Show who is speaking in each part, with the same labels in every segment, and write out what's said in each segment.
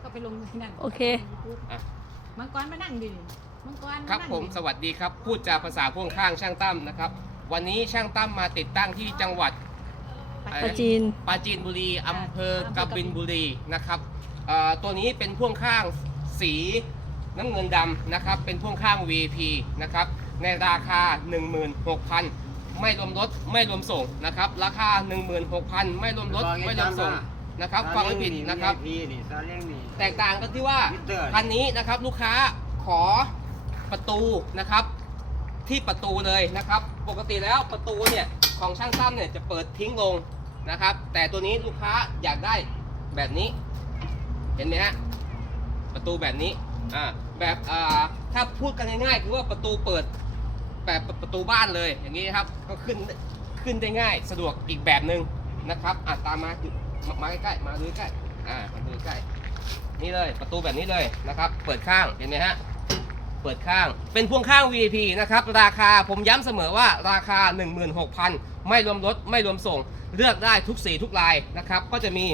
Speaker 1: แล้วก็ไปลงที่นั่น
Speaker 2: โอเค
Speaker 3: อะ
Speaker 1: มังกรมานั่งดิมังกรมา
Speaker 3: ครับ
Speaker 1: นั่ง
Speaker 3: ผม
Speaker 1: ดิ
Speaker 3: สวัสดีครับ พูดจาภาษาพ่วงข้างช่างตั้มนะครับ วันนี้ช่างตั้มมาติดตั้งที่จังหวัด
Speaker 2: ปลาจีน
Speaker 3: ปราจีนบุรีอำเภอกบินบุรีนะครับเอ่อตัวนี้เป็นพ่วงข้างสีน้ำเงินดำนะครับ เป็นพ่วงข้าง VP นะครับ ในราคา 16,000 ไม่รวมรถไม่รวมส่งนะครับ ราคา 16,000 ไม่รวมรถไม่รวมส่ง นะครับฟังไม่ผิดนะครับ
Speaker 4: พี่นี่ซาเล้งนี่
Speaker 3: แตกต่างกันที่ว่า
Speaker 4: มิเตอร์
Speaker 3: คันนี้นะครับลูกค้าขอประตูนะครับ ที่ประตูเลยนะครับ ปกติแล้วประตูเนี่ยของช่างตั้มเนี่ยจะเปิดทิ้งลงนะครับ แต่ตัวนี้ลูกค้าอยากได้แบบนี้ เห็นไหมฮะประตูแบบนี้อ่าแบบอ่าถ้าพูดกันง่ายๆคือว่าประตูเปิดแบบประตูบ้านเลยอย่างนี้ครับก็ขึ้นขึ้นได้ง่ายสะดวกอีกแบบหนึ่งนะครับอะตามมามา มาใกล้ๆมาดูใกล้อ่ามาดูใกล้ นี่เลยประตูแบบนี้เลยนะครับ เปิดข้างเห็นไหมฮะเปิดข้าง เป็นพ่วงข้าง VIP นะครับ ราคาผมย้ำเสมอว่าราคา 16,000 ไม่รวมรถ ไม่รวมส่ง เลือกได้ทุกสีทุกลายนะครับ ก็จะมี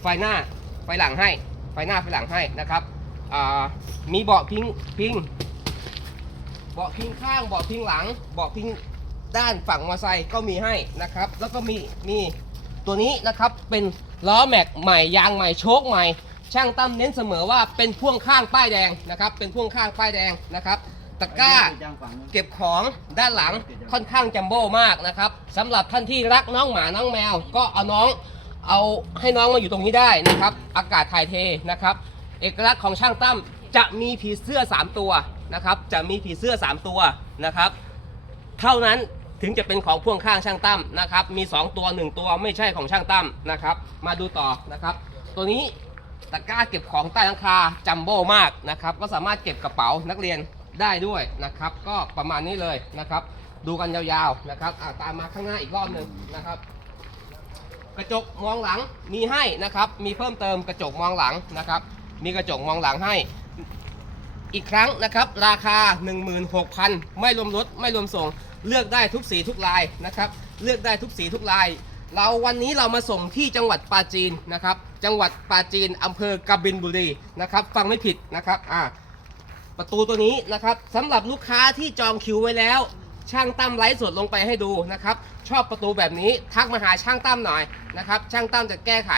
Speaker 3: ไฟหน้าไฟหลังให้ ไฟหน้าไฟหลังให้นะครับอ่ามีเบาะพิงพิง เบาะพิงข้าง เบาะพิงหลัง เบาะพิงด้านฝั่งมอเตอร์ไซค์ก็มีให้นะครับ แล้วก็มีมี ตัวนี้นะครับเป็นล้อแม็กใหม่ยางใหม่โชคใหม่ ช่างตั้มเน้นเสมอว่าเป็นพ่วงข้างป้ายแดงนะครับ เป็นพ่วงข้างป้ายแดงนะครับตะกร้าเก็บของด้านหลังค่อนข้างจัมโบ้มากนะครับสำหรับท่านที่รักน้องหมาน้องแมว ก็เอาน้องเอาให้น้องมาอยู่ตรงนี้ได้นะครับ อากาศถ่ายเทนะครับ เอกลักษณ์ของช่างตั้มจะมีผีเสื้อ 3 ตัวนะครับ จะมีผีเสื้อ 3 ตัวนะครับ เท่านั้น ถึงจะเป็นของพ่วงข้างช่างตั้มนะครับ มี 2 ตัว 1 ตัวไม่ใช่ของช่างตั้มนะครับ มาดูต่อนะครับ ตัวนี้ตะกร้าเก็บของใต้หลังคาจัมโบ้มากนะครับ ก็สามารถเก็บกระเป๋านักเรียนได้ด้วยนะครับ ก็ประมาณนี้เลยนะครับ ดูกันยาวๆนะครับตามมาข้างหน้าอีกรอบหนึ่งนะครับ กระจกมองหลังมีให้นะครับ มีเพิ่มเติมกระจกมองหลังนะครับ มีกระจกมองหลังให้อีกครั้งนะครับ ราคา 16,000 ไม่รวมรถไม่รวมส่ง เลือกได้ทุกสีทุกลายนะครับ เลือกได้ทุกสีทุกลาย เราวันนี้เรามาส่งที่จังหวัดปราจีนนะครับ จังหวัดปราจีนอำเภอกบินบุรีนะครับ ฟังไม่ผิดนะครับอ่าประตูตัวนี้นะครับสำหรับลูกค้าที่จองคิวไว้แล้ว ช่างตั้มไลฟ์สดลงไปให้ดูนะครับ ชอบประตูแบบนี้ทักมาหาช่างตั้มหน่อยนะครับ ช่างตั้มจะแก้ไข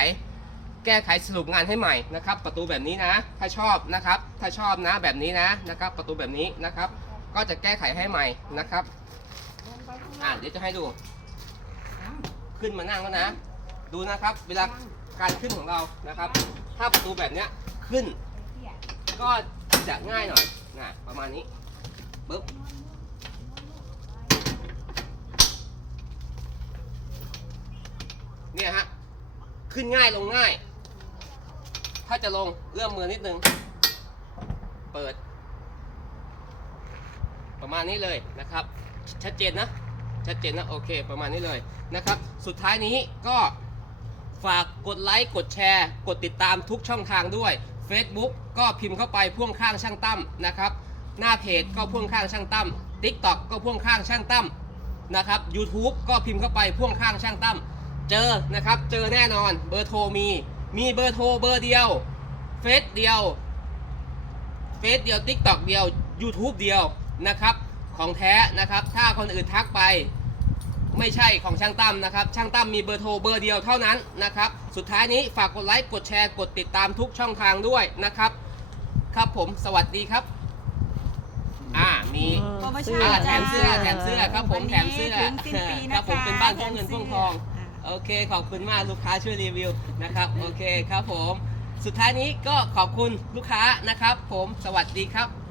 Speaker 3: แก้ไขสรุปงานให้ใหม่นะครับ ประตูแบบนี้นะ ถ้าชอบนะครับ ถ้าชอบนะแบบนี้นะนะครับ ประตูแบบนี้นะครับ ก็จะแก้ไขให้ใหม่นะครับ อ่าเดี๋ยวจะให้ดู ขึ้นมานั่งแล้วนะ ดูนะครับ เวลาการขึ้นของเรานะครับ ถ้าประตูแบบเนี้ยขึ้น ก็จะง่ายหน่อยนะประมาณนี้ปึ๊บเนี่ยฮะ ขึ้นง่ายลงง่าย ถ้าจะลงเอื้อมมือนิดนึง เปิด ประมาณนี้เลยนะครับ ชัดเจนนะ ชัดเจนนะ โอเค ประมาณนี้เลยนะครับ สุดท้ายนี้ก็ฝากกดไลค์ กดแชร์ กดติดตามทุกช่องทางด้วย Facebook ก็พิมพ์เข้าไปพ่วงข้างช่างตั้มนะครับ หน้าเพจก็พ่วงข้างช่างตั้ม TikTok ก็พ่วงข้างช่างตั้มนะครับ YouTube ก็พิมพ์เข้าไปพ่วงข้างช่างตั้ม เจอนะครับ เจอแน่นอน เบอร์โทรมี มีเบอร์โทรเบอร์เดียว เฟซเดียว เฟซเดียวทิกตอกเดียว YouTube เดียวนะครับ ของแท้นะครับ ถ้าคนอื่นทักไป ไม่ใช่ของช่างตั้มนะครับ ช่างตั้มมีเบอร์โทรเบอร์เดียวเท่านั้นนะครับ สุดท้ายนี้ฝากกดไลค์กดแชร์กดติดตามทุกช่องทางด้วยนะครับ ครับผมสวัสดีครับ อ่ามี
Speaker 2: เออ
Speaker 3: อ่าแถมเสื้อแถมเสื้อครับผมแถมเสื้อ
Speaker 1: ถึงสิ้นปี
Speaker 3: ครับผมะะเป็นบ้านพวกเงินพวกทอง
Speaker 1: อ่า
Speaker 3: โอเคขอบคุณมากลูกค้าช่วยรีวิวนะครับโอเคครับผม สุดท้ายนี้ก็ขอบคุณลูกค้านะครับ ผมสวัสดีครับ